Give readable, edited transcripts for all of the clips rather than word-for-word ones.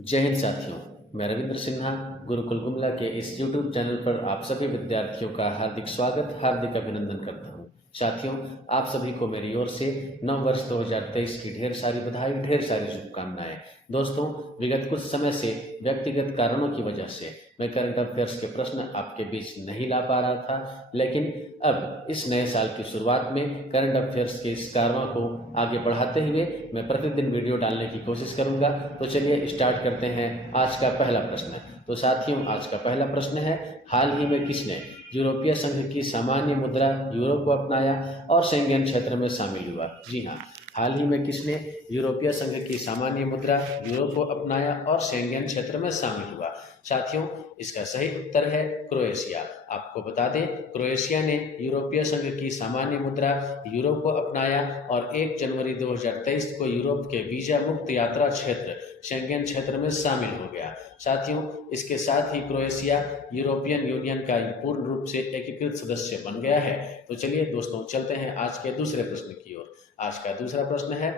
जय हिंद साथियों। मैं रविंद्र सिन्हा गुरुकुल गुमला के इस YouTube चैनल पर आप सभी विद्यार्थियों का हार्दिक स्वागत, हार्दिक अभिनंदन करता हूं। साथियों, आप सभी को मेरी ओर से नव वर्ष 2023 की ढेर सारी बधाई, ढेर सारी शुभकामनाएं। दोस्तों, विगत कुछ समय से व्यक्तिगत कारणों की वजह से मैं करंट अफेयर्स के प्रश्न आपके बीच नहीं ला पा रहा था, लेकिन अब इस नए साल की शुरुआत में करंट अफेयर्स के इस कारवां को आगे बढ़ाते हुए मैं प्रतिदिन वीडियो डालने की कोशिश करूंगा। तो चलिए स्टार्ट करते हैं आज का पहला प्रश्न। तो साथियों, आज का पहला प्रश्न है, हाल ही में किसने यूरोपीय संघ की सामान्य मुद्रा यूरो को अपनाया और शेंगेन क्षेत्र में शामिल हुआ? जी हाँ, हाल ही में किसने यूरोपीय संघ की सामान्य मुद्रा यूरो को अपनाया और शेंगेन क्षेत्र में शामिल हुआ? साथियों, इसका सही उत्तर है क्रोएशिया। आपको बता दें, क्रोएशिया ने यूरोपीय संघ की सामान्य मुद्रा यूरो को अपनाया और 1 जनवरी 2023 को यूरोप के वीजा मुक्त यात्रा क्षेत्र शेंगेन क्षेत्र में शामिल हो गया। साथियों, इसके साथ ही क्रोएशिया यूरोपियन यूनियन का पूर्ण रूप से एकीकृत सदस्य बन गया है। तो चलिए दोस्तों, चलते हैं आज के दूसरे प्रश्न की ओर। आज का दूसरा प्रश्न है,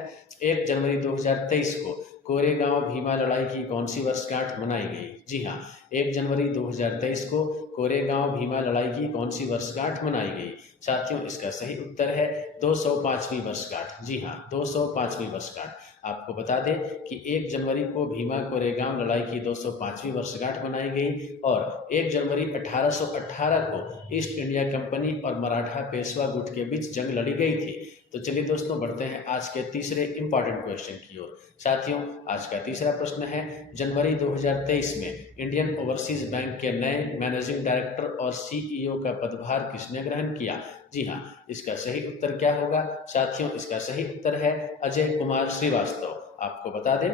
1 जनवरी 2023 को कोरेगांव भीमा लड़ाई की कौन सी वर्षगांठ मनाई गई? जी हाँ, 1 जनवरी 2023 को कोरेगांव भीमा लड़ाई की कौन सी वर्षगांठ मनाई गई? साथियों, इसका सही उत्तर है 205वीं वर्षगांठ। जी हाँ, 205वीं वर्षगांठ। आपको बता दें कि 1 जनवरी को भीमा कोरेगांव लड़ाई की 205वीं वर्षगांठ मनाई गई और 1 जनवरी 1818 को ईस्ट इंडिया कंपनी और मराठा पेशवा गुट के बीच जंग लड़ी गई थी। तो चलिए दोस्तों, बढ़ते हैं आज के तीसरे इंपॉर्टेंट क्वेश्चन की ओर। साथियों, आज का तीसरा प्रश्न है, जनवरी 2023 में इंडियन ओवरसीज बैंक के नए मैनेजिंग डायरेक्टर और सीईओ का पदभार किसने ग्रहण किया? जी हाँ, इसका सही उत्तर क्या होगा? साथियों, इसका सही उत्तर है अजय कुमार श्रीवास्तव। आपको बता दें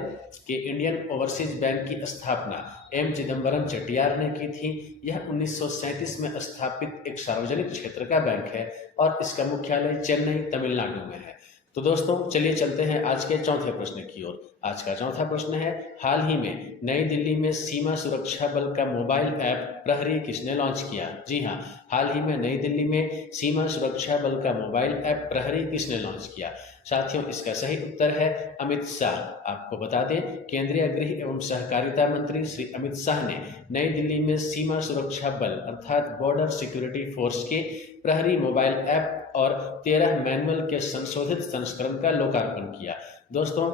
कि इंडियन ओवरसीज बैंक की स्थापना एम चिदम्बरम चेट्टियार ने की थी। यह 1937 में स्थापित एक सार्वजनिक क्षेत्र का बैंक है और इसका मुख्यालय चेन्नई, तमिलनाडु में है। तो दोस्तों, चलिए चलते हैं आज के चौथे प्रश्न की ओर। आज का चौथा प्रश्न है, हाल ही में नई दिल्ली में सीमा सुरक्षा बल का मोबाइल ऐप प्रहरी किसने लॉन्च किया? जी हाँ, हाल ही में नई दिल्ली में सीमा सुरक्षा बल का मोबाइल ऐप प्रहरी किसने लॉन्च किया? साथियों, इसका सही उत्तर है अमित शाह। आपको बता दें, केंद्रीय गृह एवं सहकारिता मंत्री श्री अमित शाह ने नई दिल्ली में सीमा सुरक्षा बल अर्थात बॉर्डर सिक्योरिटी फोर्स के प्रहरी मोबाइल ऐप और 13 मैनुअल के संशोधित संस्करण का लोकार्पण किया। दोस्तों,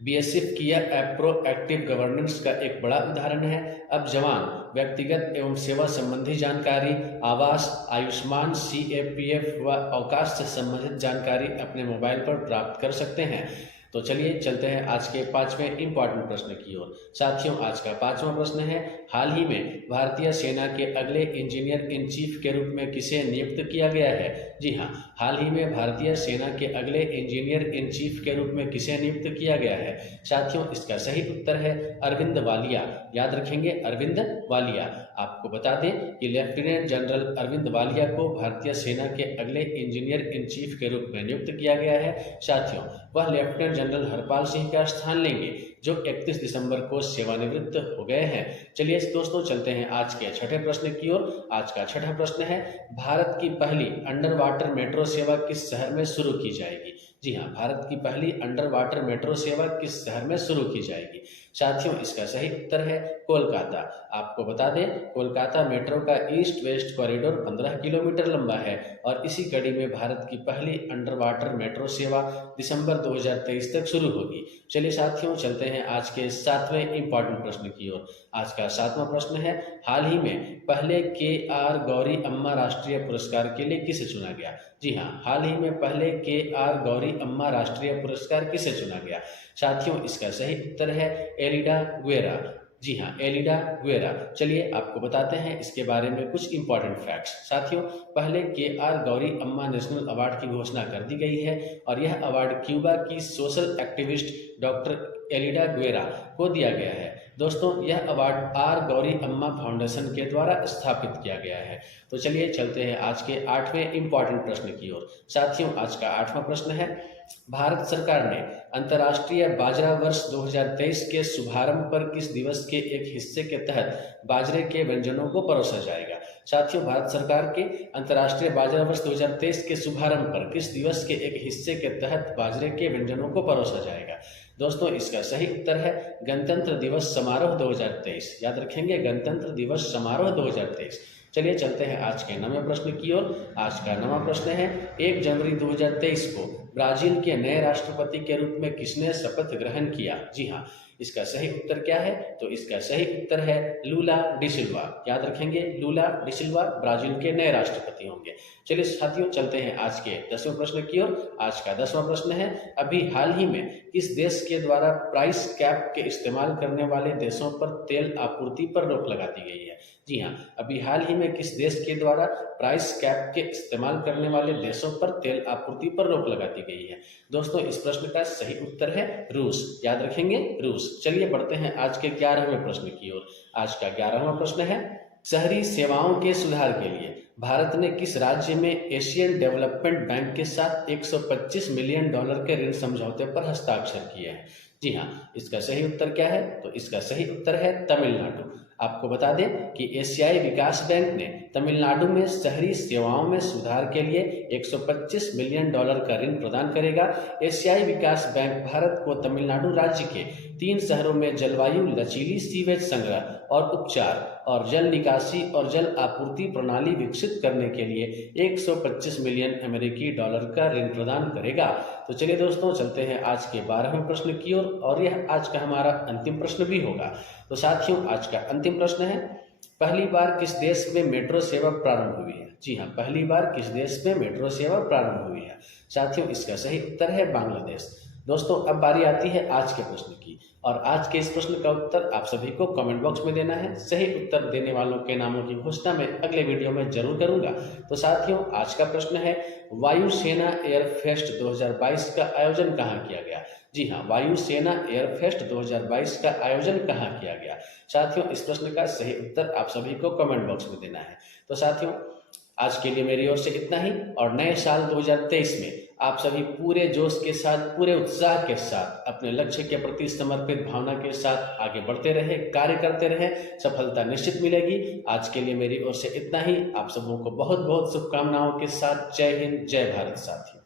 बीएसएफ की यह ऐप प्रोएक्टिव गवर्नेंस का एक बड़ा उदाहरण है। अब जवान व्यक्तिगत एवं सेवा संबंधी जानकारी, आवास, आयुष्मान, सीएपीएफ व अवकाश से संबंधित जानकारी अपने मोबाइल पर प्राप्त कर सकते हैं। तो चलिए चलते हैं आज के पांचवें इंपॉर्टेंट प्रश्न की ओर। साथियों, आज का पांचवा प्रश्न है, हाल ही में भारतीय सेना के अगले इंजीनियर इन चीफ के रूप में किसे नियुक्त किया गया है? जी हाँ, हाल ही में भारतीय सेना के अगले इंजीनियर इन चीफ के रूप में किसे नियुक्त किया गया है? साथियों, इसका सही उत्तर है अरविंद वालिया। याद रखेंगे, अरविंद वालिया। आपको बता दें कि लेफ्टिनेंट जनरल अरविंद वालिया को भारतीय सेना के अगले इंजीनियर इन चीफ के रूप में नियुक्त किया गया है। साथियों, वह लेफ्टिनेंट जनरल हरपाल सिंह का स्थान लेंगे, जो 31 दिसंबर को सेवानिवृत्त हो गए हैं। चलिए दोस्तों, चलते हैं आज के छठे प्रश्न की ओर। आज का छठा प्रश्न है, भारत की पहली अंडर वाटर मेट्रो सेवा किस शहर में शुरू की जाएगी? जी हाँ, भारत की पहली अंडर वाटर मेट्रो सेवा किस शहर में शुरू की जाएगी? साथियों, इसका सही उत्तर है कोलकाता। आपको बता दें, कोलकाता मेट्रो का ईस्ट वेस्ट कॉरिडोर 15 किलोमीटर लंबा है और इसी कड़ी में भारत की पहली अंडर वाटर मेट्रो सेवा दिसंबर 2023 तक शुरू होगी। चलिए साथियों, चलते हैं आज के सातवें इंपॉर्टेंट प्रश्न की ओर। आज का सातवां प्रश्न है, हाल ही में पहले KR गौरी अम्मा राष्ट्रीय पुरस्कार के लिए किसे चुना गया? जी हाँ, हाल ही में पहले KR गौरी अम्मा राष्ट्रीय पुरस्कार किसे चुना गया? साथियों, इसका सही उत्तर है एलिडा गुएरा। जी हाँ, एलिडा गुएरा। चलिए आपको बताते हैं इसके बारे में कुछ इंपॉर्टेंट फैक्ट्स। साथियों, पहले KR गौरी अम्मा नेशनल अवार्ड की घोषणा कर दी गई है और यह अवार्ड क्यूबा की सोशल एक्टिविस्ट डॉक्टर एलिडा गुएरा को दिया गया है। दोस्तों, यह अवार्ड आर गौरी अम्मा फाउंडेशन के द्वारा स्थापित किया गया है। तो चलिए चलते हैं आज के आठवें इंपॉर्टेंट प्रश्न की ओर। साथियों, आज का आठवां प्रश्न है, भारत सरकार ने अंतर्राष्ट्रीय बाजरा वर्ष 2023 के शुभारंभ पर किस दिवस के एक हिस्से के तहत बाजरे के व्यंजनों को परोसा जाएगा? साथियों, भारत सरकार के अंतर्राष्ट्रीय बाजरा वर्ष 2023 के शुभारंभ पर किस दिवस के एक हिस्से के तहत बाजरे के व्यंजनों को परोसा जाएगा? दोस्तों इसका सही उत्तर है गणतंत्र दिवस समारोह 2023। याद रखेंगे, गणतंत्र दिवस समारोह 2023। चलिए चलते हैं आज के नवे प्रश्न की ओर। आज का नवा प्रश्न है 1 जनवरी 2023 को ब्राजील के नए राष्ट्रपति के रूप में किसने शपथ ग्रहण किया? जी हाँ, इसका सही उत्तर क्या है? तो इसका सही उत्तर है लूला डी सिल्वा। याद रखेंगे, लूला डी सिल्वा ब्राजील के नए राष्ट्रपति होंगे। चलिए साथियों चलते हैं आज के 10वें प्रश्न की ओर। आज का 10वां प्रश्न है अभी हाल ही में किस देश के द्वारा प्राइस कैप के इस्तेमाल करने वाले देशों पर तेल आपूर्ति पर रोक लगा दी गई है? जी हाँ, अभी हाल ही में किस देश के द्वारा प्राइस कैप के इस्तेमाल करने वाले देशों पर तेल आपूर्ति पर रोक लगा दी गई है? दोस्तों इस प्रश्न का सही उत्तर है रूस। याद रखेंगे, रूस। चलिए बढ़ते हैं आज के 11वें प्रश्न की ओर। आज का 11वां प्रश्न है शहरी सेवाओं के सुधार के लिए भारत ने किस राज्य में एशियन डेवलपमेंट बैंक के साथ $125 मिलियन के ऋण समझौते पर हस्ताक्षर किए हैं? जी हाँ, इसका सही उत्तर क्या है? तो इसका सही उत्तर है तमिलनाडु। आपको बता दें कि एशियाई विकास बैंक ने तमिलनाडु में शहरी सेवाओं में सुधार के लिए $125 मिलियन का ऋण प्रदान करेगा। एशियाई विकास बैंक भारत को तमिलनाडु राज्य के 3 शहरों में जलवायु लचीली सीवेज संग्रह और उपचार और जल निकासी और जल आपूर्ति प्रणाली विकसित करने के लिए $125 मिलियन का ऋण प्रदान करेगा। तो चलिए दोस्तों चलते हैं आज के 12वें प्रश्न की ओर और यह आज का हमारा अंतिम प्रश्न भी होगा। तो साथियों आज का अंतिम प्रश्न है पहली बार किस देश में मेट्रो सेवा प्रारंभ हुई है? जी हाँ, पहली बार किस देश में मेट्रो सेवा प्रारंभ हुई है? साथियों इसका सही उत्तर है बांग्लादेश। दोस्तों अब बारी आती है आज के प्रश्न की और आज के इस प्रश्न का उत्तर आप सभी को कमेंट बॉक्स में देना है। सही उत्तर देने वालों के नामों की घोषणा मैं अगले वीडियो में जरूर करूंगा। तो साथियों आज का प्रश्न है वायुसेना एयरफेस्ट 2022 का आयोजन कहाँ किया गया? जी हाँ, वायुसेना एयरफेस्ट 2022 का आयोजन कहाँ किया गया? साथियों इस प्रश्न का सही उत्तर आप सभी को कमेंट बॉक्स में देना है। तो साथियों आज के लिए मेरी ओर से इतना ही और नए साल 2023 में आप सभी पूरे जोश के साथ, पूरे उत्साह के साथ अपने लक्ष्य के प्रति समर्पित भावना के साथ आगे बढ़ते रहे, कार्य करते रहे, सफलता निश्चित मिलेगी। आज के लिए मेरी ओर से इतना ही। आप सबों को बहुत बहुत शुभकामनाओं के साथ जय हिंद, जय भारत साथियों।